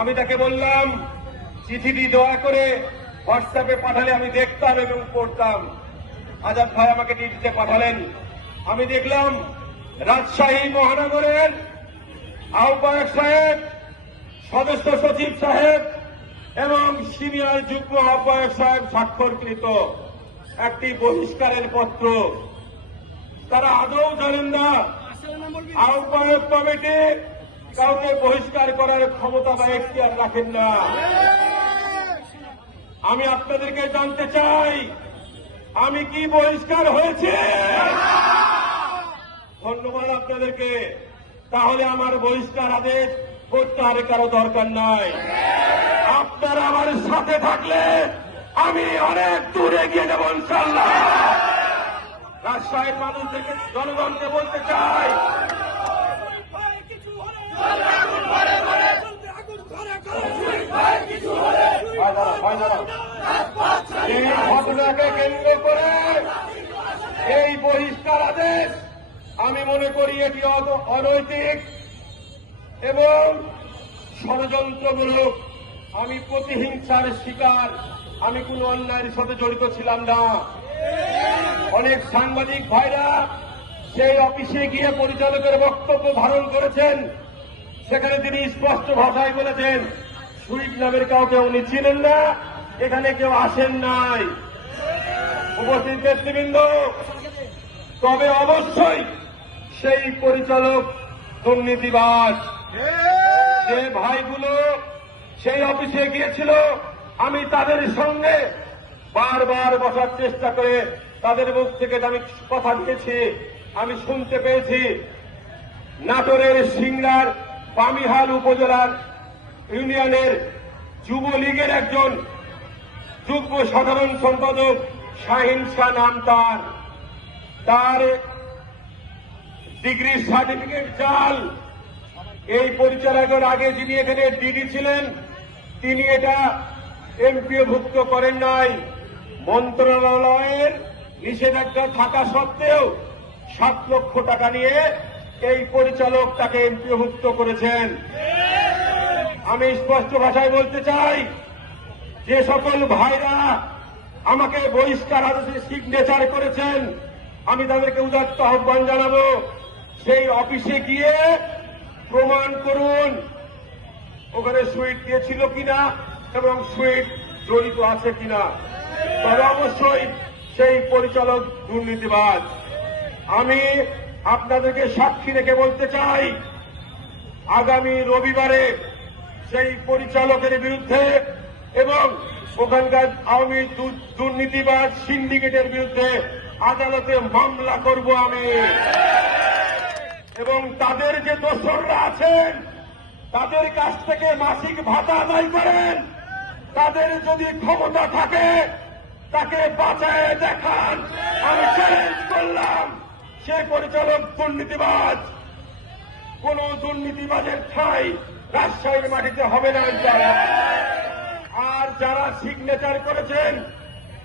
আমি তাকে বললাম চিঠিটি দয়া করে হোয়াটসঅ্যাপে পাঠালে আমি দেখতাম এবং পড়তাম। আজাদ ভাই আমাকে চিঠিতে পাঠালেন। আমি দেখলাম রাজশাহী মহানগরের আহ্বায়ক সাহেব সদস্য সচিব সাহেব এবং সিনিয়র যুগ্ম আহ্বায়ক সাহেব স্বাক্ষরকৃত একটি বহিষ্কারের পত্র। তারা আদৌ জানেন না আহ্বায়ক কমিটি কাউকে বহিষ্কার করার ক্ষমতা বা এখতিয়ার রাখেন না। আমি আপনাদেরকে জানতে চাই, আমি কি বহিষ্কার হয়েছে? ধন্যবাদ আপনাদেরকে। তাহলে আমার বহিষ্কার আদেশ করতে প্রত্যাহারের কারও দরকার নাই। আপনারা আমার সাথে থাকলে আমি অনেক দূরে গিয়ে যাব ইনশাল্লাহ রাজশাহীর মানুষ থেকে জনগণকে বলতে চাই এই ঘটনাকে কেন্দ্র করে এই বহিষ্কার আদেশ আমি মনে করি এটি অনৈতিক এবং ষড়যন্ত্রমূলক। আমি প্রতিহিংসার শিকার। আমি কোনো অন্যায়ের সাথে জড়িত ছিলাম না। অনেক সাংবাদিক ভাইরা সেই অফিসে গিয়ে পরিচালকের বক্তব্য ধারণ করেছেন। সেখানে তিনি স্পষ্ট ভাষায় বলেছেন সুইট নামের কাউকে উনি চিনেন না, এখানে কেউ আসেন নাই। উপস্থিত নেতৃবৃন্দ, তবে অবশ্যই সেই পরিচালক দুর্নীতিবাজ যে ভাইগুলো সেই অফিসে গিয়েছিল, আমি তাদের সঙ্গে বারবার বসার চেষ্টা করে তাদের মুখ থেকে আমি কথা দিয়েছি, আমি শুনতে পেয়েছি। নাটোরের সিংড়ার পামিহাল উপজেলার ইউনিয়নের যুবলীগের একজন যুগ্ম সাধারণ সম্পাদক শাহিন শাহ নাম তার। তার ডিগ্রি সার্টিফিকেট চাল এই পরিচালকের আগে যিনি এখানে ডিডি ছিলেন, তিনি এটা এমপিও ভুক্ত করেন নাই। মন্ত্রণালয়ের নিষেধাজ্ঞা থাকা সত্ত্বেও সাত লক্ষ টাকা নিয়ে এই পরিচালক তাকে এমপিও ভুক্ত করেছেন। আমি স্পষ্ট ভাষায় বলতে চাই, যে সকল ভাইরা আমাকে বহিষ্কার আদেশে সিগনেচার করেছেন, আমি তাদেরকে উদাত্ত আহ্বান জানাব। সেই অফিসে গিয়ে প্রমাণ করুন, ওখানে সুইট দিয়েছিল কিনা এবং সুইট জড়িত আছে কিনা। তবে অবশ্যই সেই পরিচালক দুর্নীতিবাজ। আমি আপনাদেরকে সাক্ষী রেখে বলতে চাই, আগামী রবিবারে সেই পরিচালকের বিরুদ্ধে এবং ওখানকার আওয়ামী দু- দুর্নীতিবাজ সিন্ডিকেটের বিরুদ্ধে আদালতে মামলা করব আমি। এবং তাদের যে দোসররা আছেন, তাদের কাছ থেকে মাসিক ভাতা আদায় করেন। তাদের যদি ক্ষমতা থাকে, তাকে বাঁচায় দেখান। আমি চ্যালেঞ্জ করলাম, সে পরিচালক দুর্নীতিবাজ। কোন দুর্নীতিবাজের ঠাই রাজশাহীর মাটিতে হবে না যারা। আর যারা সিগনেচার করেছেন,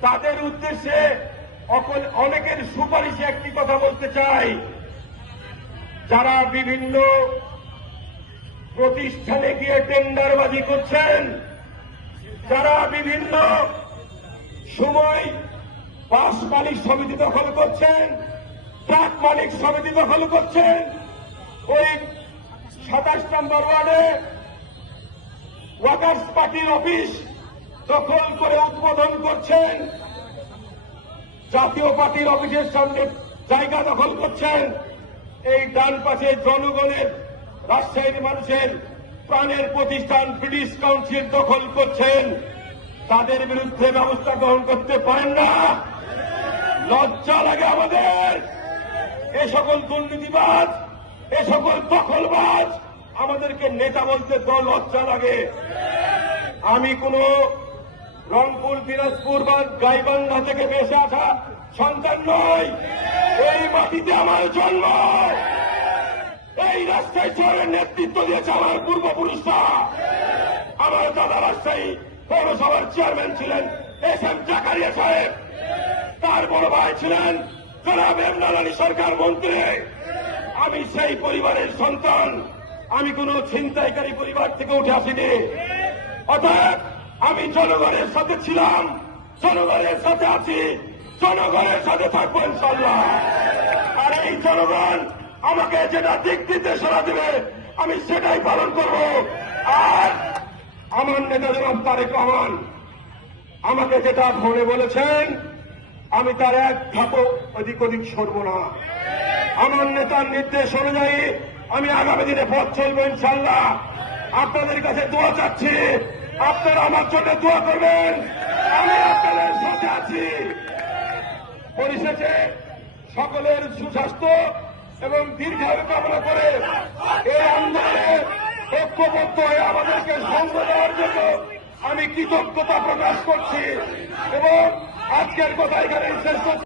তাদের উদ্দেশ্যে অনেকের সুপারিশে একটি কথা বলতে চাই। যারা বিভিন্ন প্রতিষ্ঠানে গিয়ে টেন্ডারবাজি করছেন, যারা বিভিন্ন সময় বাস মালিক সমিতি দখল করছেন ট্রাক মালিক সমিতি দখল করছেন, ওই সাতাশ নম্বর ওয়ার্ডে ওয়াকার্স পার্টির অফিস দখল করে উদ্বোধন করছেন। জাতীয় পার্টির অফিসের সামনে জায়গা দখল করছেন। এই ডান পাশে জনগণের, রাজশাহীর মানুষের প্রাণের প্রতিষ্ঠান ব্রিটিশ কাউন্সিল দখল করছেন। তাদের বিরুদ্ধে ব্যবস্থা গ্রহণ করতে পারেন না। লজ্জা লাগে আমাদের। এ সকল দুর্নীতিবাজ এ সকল দখলবাজ আমাদেরকে নেতা বলতে দল লজ্জা লাগে। আমি কোন রংপুর, দিনাজপুর বা গাইবান্ধা থেকে বেসে আসা সন্তান নই। এই মাটিতে আমার জন্ম। এই রাস্তায় শহরের নেতৃত্ব দিয়েছে আমার পূর্বপুরুষরা। আমার দাদা রাজশাহী পৌরসভার চেয়ারম্যান ছিলেন, এস এম জাকারিয়া সাহেব। তার বড় ভাই ছিলেন জনাব এমনাল আলী সরকার মন্ত্রী। আমি সেই পরিবারের সন্তান। আমি কোন ছিনতাইকারী পরিবার থেকে উঠে আসিনি। অর্থাৎ আমি জনগণের সাথে ছিলাম। জনগণের সাথে আছি। জনগণের সাথে থাকব ইনশাল্লাহ আর এই জনগণ আমাকে যেটা দিক নির্দেশনা দেবে, আমি সেটাই পালন করব। আর আমার নেতা জনাব তারেক রহমান আমাকে যেটা ফোনে বলেছেন, আমি তার এক ধাপও অধিক অধিক সরব না আমার নেতার নির্দেশ অনুযায়ী আমি আগামী দিনে পথ চলবো ইনশাল্লাহ আপনাদের কাছে দোয়া চাচ্ছি, আপনারা আমার জন্য দোয়া করবেন। আমি আপনাদের সাথে আছি। পরিশেষে সকলের সুস্বাস্থ্য এবং দীর্ঘায়ু কামনা করে এই আন্দোলনে ঐক্যবদ্ধ হয়ে আমাদেরকে সঙ্গ দেওয়ার জন্য আমি কৃতজ্ঞতা প্রকাশ করছি এবং আজকের কথা এখানে শেষ